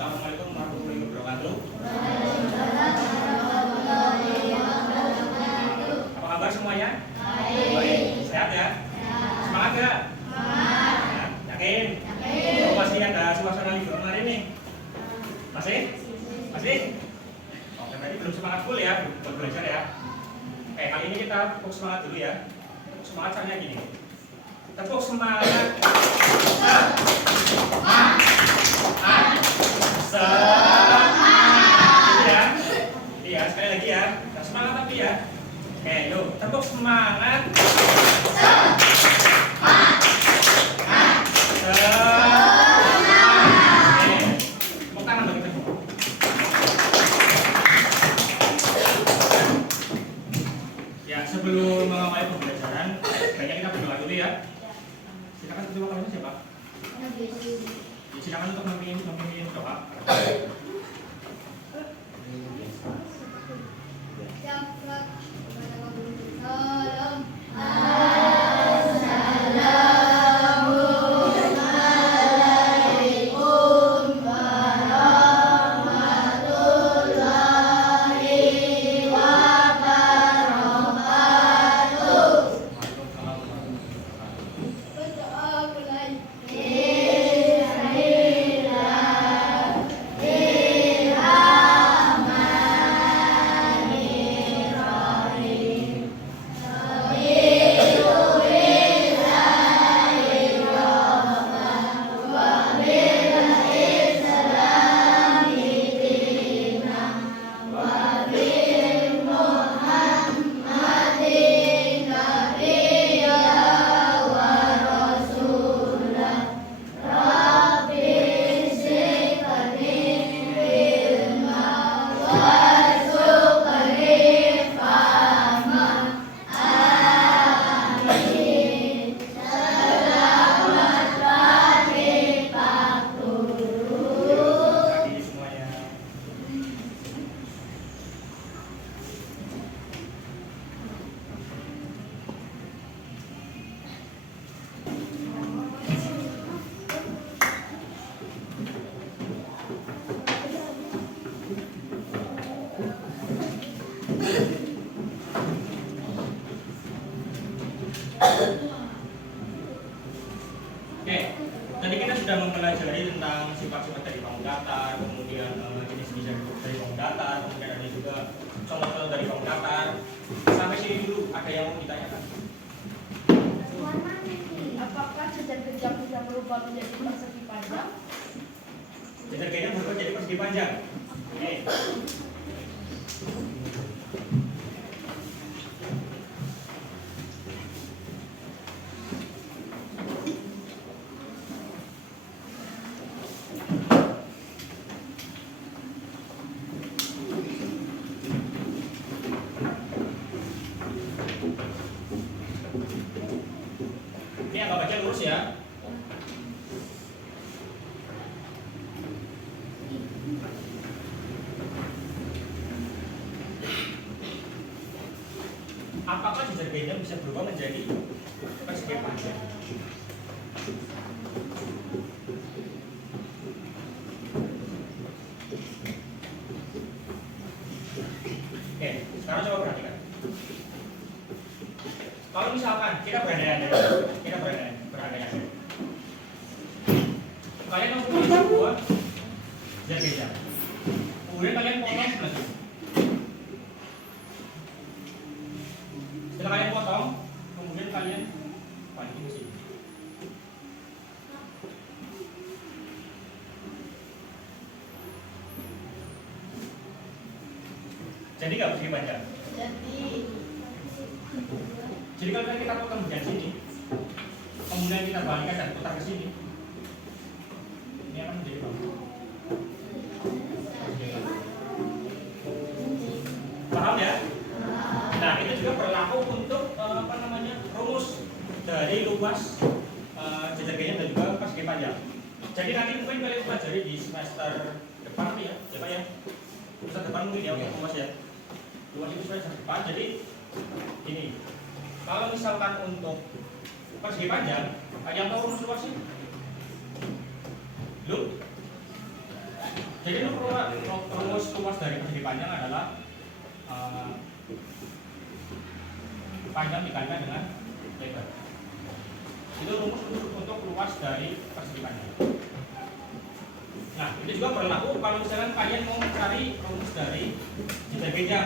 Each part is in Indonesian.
Assalamualaikum warahmatullahi wabarakatuh. Apa kabar semuanya? Baik. Sehat ya? Semangat ya? Semangat. Yakin? Oh, masih ada suasana libur kemarin nih? Masih? Masih? Oke, berarti belum semangat full ya, buat belajar ya. Oke, kali ini kita tepuk semangat dulu ya. Tepuk semangat caranya gini. Tepuk semangat. Semangat. Iya, sekali lagi ya. Nah, semangat tapi ya. Oke, yuk, tepuk semangat. Sebelum memulai pembelajaran, baiknya kita berdoa dulu ya. Silakan ketua kelasnya siapa? Silakan untuk memimpin doa. Oke, tadi kita sudah mempelajari tentang sifat-sifat dari bangun datar, kemudian jenis-jenis dari bangun datar, kemudian ada juga contoh-contoh dari bangun datar. Sampai sini dulu, ada yang mau ditanyakan? Apakah jajar genjang bisa berubah menjadi persegi panjang? Jajar genjang berubah jadi persegi panjang. Oke. Ini agak baca lurus ya. Apakah jajar genjang bisa berubah menjadi persegi panjang? Oke, sekarang coba perhatikan. Kalau misalkan kita berandai-andai, kalian mempunyai sebuah jajar genjang, kemudian kalian potong sebelah sini. Setelah kalian potong, kemudian kalian balikin ke sini. Jadi nggak persegi panjang? Jadi kalau kita potong bagian sini, kemudian kita balikkan dan putar ke sini, ini akan menjadi bambu. Paham ya? Nah, itu juga berlaku untuk rumus dari luas jajar genjang dan juga persegi panjang. Jadi nanti mungkin kalian pelajari di semester depan nanti ya, Pak ya. Semester depan mungkin ya untuk luas ya. Luas itu semester depan. Jadi ini. Kalau misalkan untuk persegi panjang, yang tahu rumus luas sih? Lu? Jadi rumus luas dari persegi panjang adalah panjang dikalikan dengan lebar. Itu rumus untuk luas dari persegi panjang. Nah, itu juga berlaku kalau misalkan kalian mau mencari rumus dari jeda beda.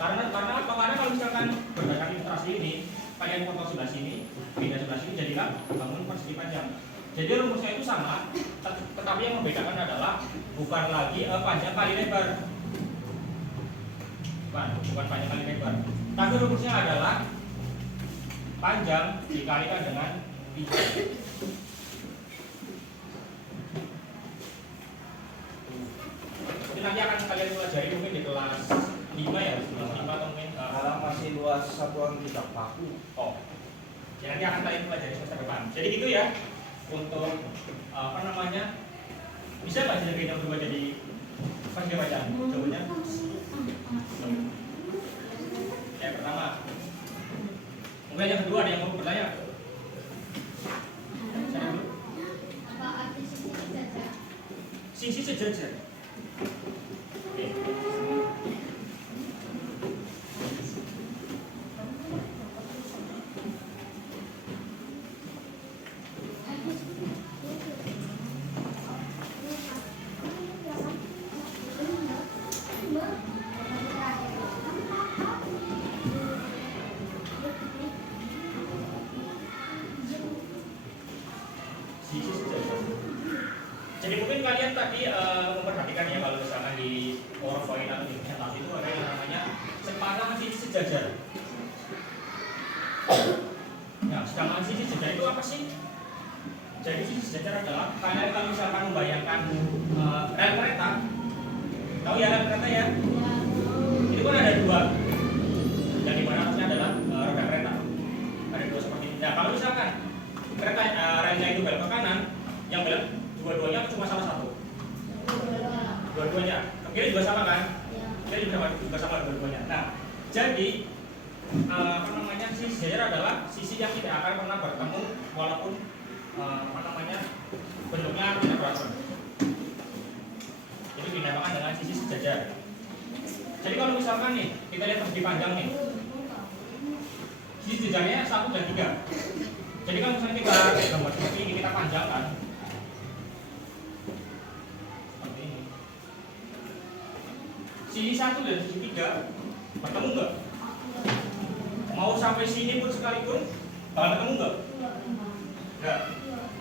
Karena kalau misalkan berdasarkan ilustrasi ini, kalian foto sebelah sini, beda sebelah sini, jadilah bangun persegi panjang. Jadi rumusnya itu sama, tetapi yang membedakan adalah bukan lagi panjang kali lebar. Bukan panjang kali lebar. Tapi rumusnya adalah panjang dikalikan dengan 3. Ini nanti akan kalian pelajari mungkin di kelas 5 ya, kelas 5 atau mungkin masih luas satuan tidak paku. Oh, ya nanti akan kalian pelajari semester depan. Jadi gitu ya untuk bisa nggak jeda beda berubah jadi persegi panjang? Jawabannya yang pertama. Kemudian yang kedua ada yang mau bertanya? Saya dulu. Apa arti sisi sejajar? Sisi sejajar. Oke. Sisi sejajar. Jadi mungkin kalian tadi memperhatikan ya kalau misalkan di PowerPoint atau di presentasi itu ada yang namanya sepasang sisi sejajar. Nah, sedangkan sisi sejajar itu apa sih? Jadi sisi sejajar adalah kalian kalau misalkan membayangkan rel kereta, tahu ya rel kereta ya? Itu kan ada dua, yang dimana atasnya adalah roda kereta. Ada dua seperti ini. Nah, kalau misalkan kereta relnya itu belok ke kanan, yang belok dua-duanya cuma salah satu. Dua-duanya. Kiri juga sama kan? Kiri juga sama dua-duanya. Nah, jadi sisi sejajar adalah sisi yang tidak akan pernah bertemu walaupun bentuknya tidak beratur. Jadi dinamakan dengan sisi sejajar. Jadi kalau misalkan nih kita lihat persegi panjang nih, sisi sejajarnya 1 dan 3. Jadi kalau misalnya kita gambar seperti ini, kita panjangkan seperti ini. Sisi 1 dan sisi 3 bertemu enggak? Mau sampai sini pun sekalipun bakal ketemu enggak? Enggak.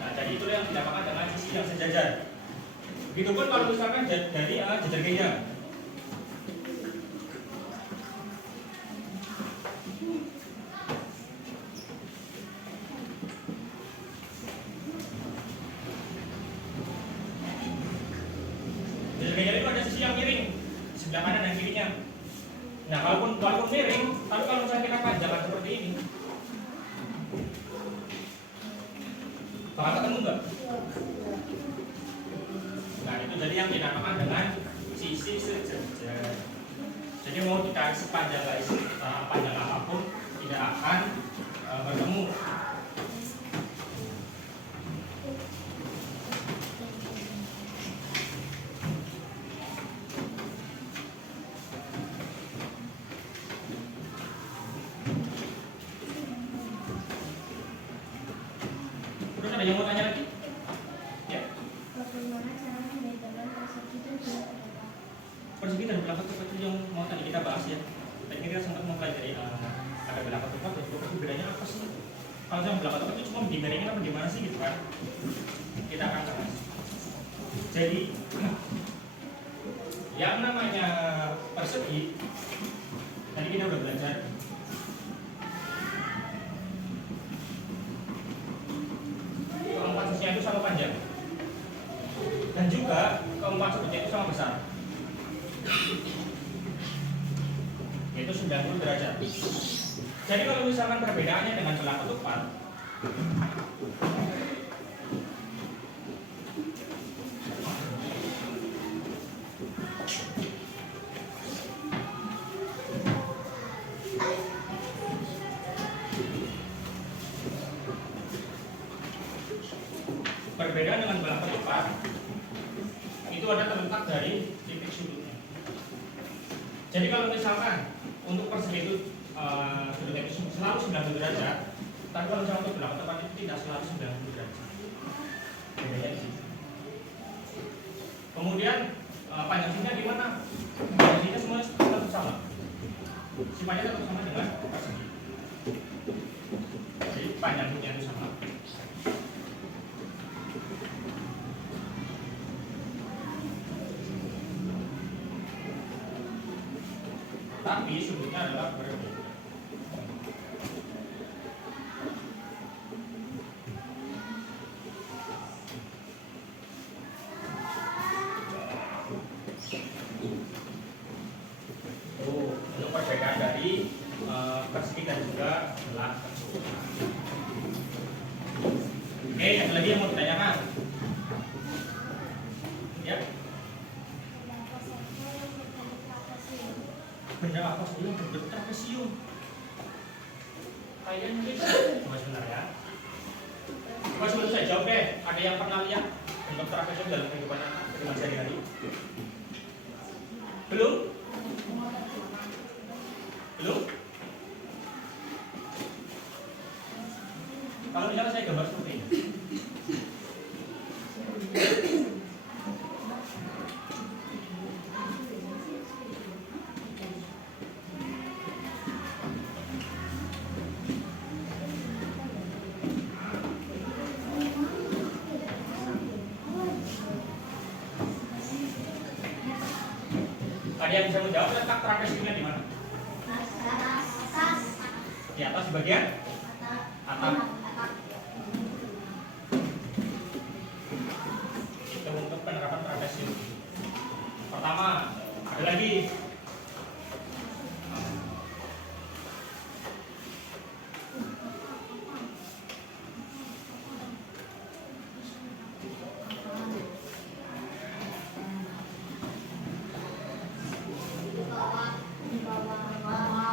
Nah, jadi itu yang dinamakan dengan sisi yang sejajar. Begitupun kalau misalkan dari jajar G-nya. Jajar G-nya itu ada sisi yang miring, sebelah kanan dan kirinya. Nah, walaupun miring, tapi kalau misalnya kita panjangkan seperti ini, bakal ketemu enggak? Nah, itu jadi yang dinamakan dengan sisi sejajar. Jadi mau dikali sepanjang garis panjang apapun tidak akan bertemu. Terus ada yang mau tanya lagi? Ya. Bagaimana cara membedakan persegi dan belakang? Persegi dan belakang tepat itu yang mau tadi kita bahas ya. Tadi kita sempat mempelajari ada belakang tepat dan persegi bedanya apa sih? Kalau yang belakang tepat itu cuma dimiringin apa gimana sih gitu kan? Kita akan bahas. Jadi yang namanya persegi tadi kita udah belajar. Keempat sisinya itu sama panjang dan juga keempat sudutnya itu sama besar, yaitu 90 derajat. Jadi kalau misalkan perbedaannya dengan belah ketupat, perbedaan dengan belah ketupat ada terletak dari titik sudutnya. Jadi kalau misalkan untuk persegi itu sudutnya itu selalu 90 derajat, tapi kalau misalkan untuk belakang tepat itu tidak selalu 90 derajat. Bedanya di situ. Kemudian panjang sininya gimana? Panjang sininya semua tetap sama. Sifatnya tetap sama dengan persegi. Jadi panjang sininya itu sama. Tapi sudutnya adalah berbeda. Untuk perbedaan dari persegi dan juga belakang. Oke, ada lagi yang mau ditanyakan? Ya. Benda apa saja yang berbentuk trapesium? Kalian mungkin cuma sebentar ya. Coba sebelum saya jawab deh, ada yang pernah lihat bentuk trapesium dalam kehidupan sehari-hari? Belum? Belum? Kalau misalnya saya gambar seperti ini, ada yang bisa menjawab letak trapesiumnya di mana? Di atas di bagian atap. Itu untuk penerapan trapesium. Pertama, ada lagi.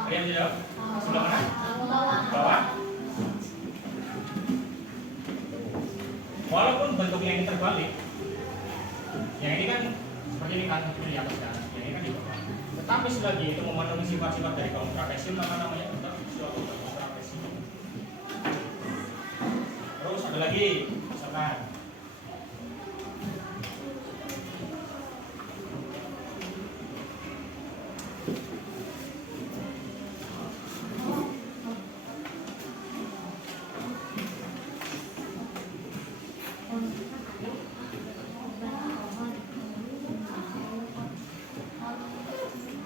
Ada yang menjawab? Sebelah mana? Bawah. Walaupun bentuknya ini terbalik, yang ini kan seperti ini kan di atas kan, yang ini kan di bawah. Tetapi selagi itu memenuhi sifat-sifat dari bangun trapesium, maka namanya tetap suatu bangun trapesium. Terus ada lagi, misalkan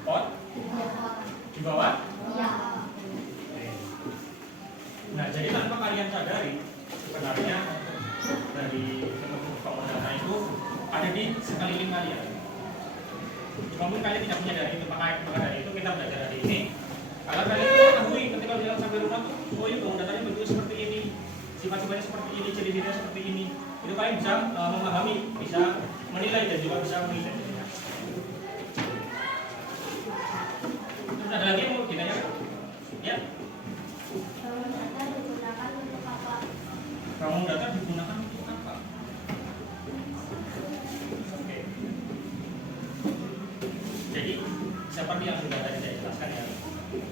pot di bawah. Nah, jadi tanpa kalian sadari, sebenarnya dari bentuk bangun data itu ada di sekeliling kalian. Mungkin kalian tidak menyadari itu, maka dari itu kita belajar dari ini. Kalau kalian mengetahui ketika bilang sampai rumah tuh, oh iya bangun datanya bentuknya seperti ini, sifat-sifatnya seperti ini, ciri-cirinya seperti ini. Itu kalian bisa memahami, bisa menilai dan juga bisa mengidentifikasi. Terus ada lagi yang mau ditanyakan? Ya. Bangun data digunakan untuk apa? Oke. Jadi seperti yang sudah tadi saya jelaskan ya,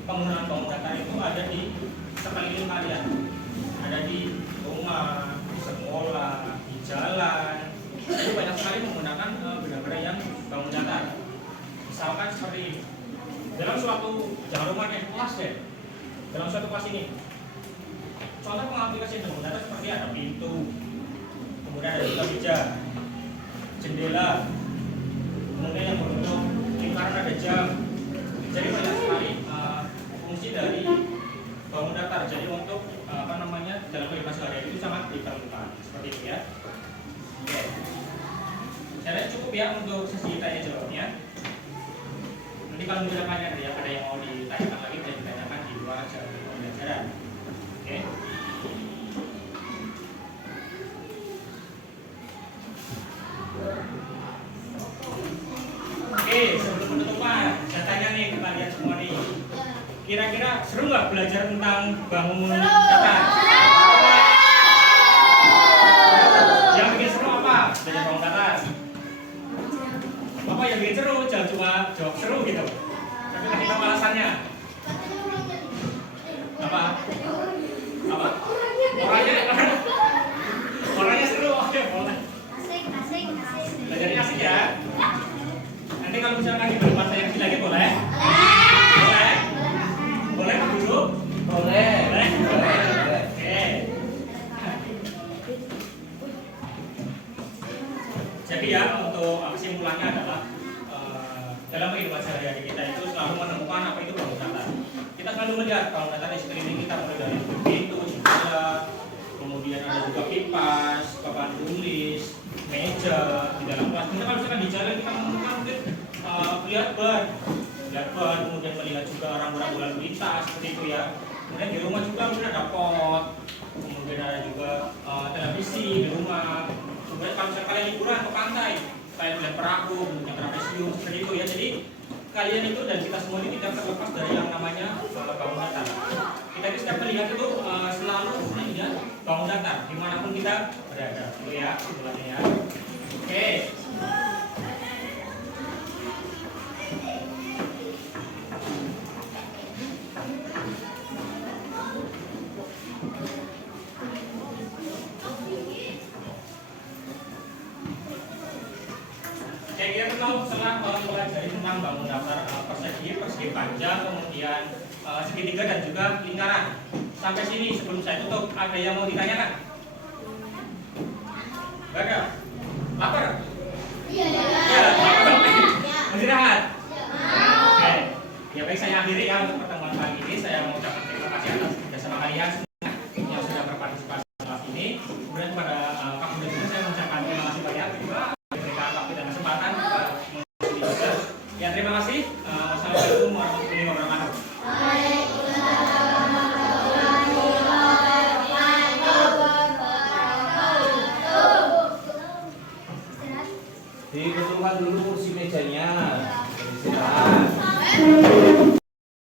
penggunaan bangun data itu ada di sekeliling kalian, ada di rumah, di sekolah, di jalan. Jadi banyak sekali menggunakan benda-benda yang bangun datar. Misalkan seperti ini, dalam suatu, jangan rumahnya kelas deh, dalam suatu kelas ini, contoh pengaplikasian bangun datar seperti ada pintu, kemudian ada juga meja, jendela, kemudian yang berbentuk lingkaran ada jam. Jadi banyak sekali fungsi dari bangun datar. Jadi untuk dalam kehidupan sehari-hari itu sangat diperlukan seperti itu ya. Oke. Saya rasa cukup ya untuk sesi tanya jawabnya. Nanti kalau misalkan ada yang mau ditanyakan lagi, bisa ditanyakan di luar jam pembelajaran. Oke. Oke, sebelum penutupan, saya tanya nih ke kalian semua nih. Kira-kira seru nggak belajar tentang bangun datar? Yang bikin seru apa? Belajar bangun datar? Apa yang bikin seru? Jangan cuma jawab seru gitu. Tapi kasih tahu alasannya. Apa? Apa? Orangnya seru. Oke, boleh. Belajarnya asik ya. Nanti kalau misalkan di depan saya kasih lagi boleh? Boleh? Boleh Pak Guru? Boleh. Boleh? Boleh. Oke. Jadi ya untuk kesimpulannya adalah dalam kehidupan sehari-hari kita itu selalu menemukan apa itu bangun datar. Kita selalu melihat bangun datar di sekeliling kita mulai dari pintu, jendela, kemudian ada juga kipas, papan tulis, meja di dalam kelas. Kita kalau misalkan di jalan kita menemukan mungkin lihat ban, kemudian melihat juga orang-orang lalu lintas seperti itu ya. Kemudian di rumah juga mungkin ada pot, kemudian ada juga televisi di rumah. Kemudian kalau misalkan kalian liburan ke pantai, kayak melihat perahu, kemudian trapesium seperti itu ya. Jadi kalian itu dan kita semua ini tidak terlepas dari yang namanya bangun datar. Kita ini setiap melihat itu selalu ya bangun datar dimanapun kita berada. Itu ya simpulannya ya. Oke. Saya kira kalau setelah mempelajari tentang bangun datar persegi panjang, kemudian segitiga dan juga lingkaran. Sampai sini sebelum saya tutup, ada yang mau ditanyakan? Gak ada? Lapar? Iya. Mau istirahat? Oke. Ya baik, saya akhiri ya untuk pertemuan kali ini. Saya mengucapkan terima kasih atas kerjasama kalian semua yang sudah berpartisipasi dalam kelas ini. Kemudian kepada Pak Guru juga saya mengucapkan terima kasih banyak. Berikan waktu dan kesempatan juga. Ya terima kasih. Wassalamualaikum warahmatullahi wabarakatuh. Dibetulkan dulu kursi mejanya. Istirahat.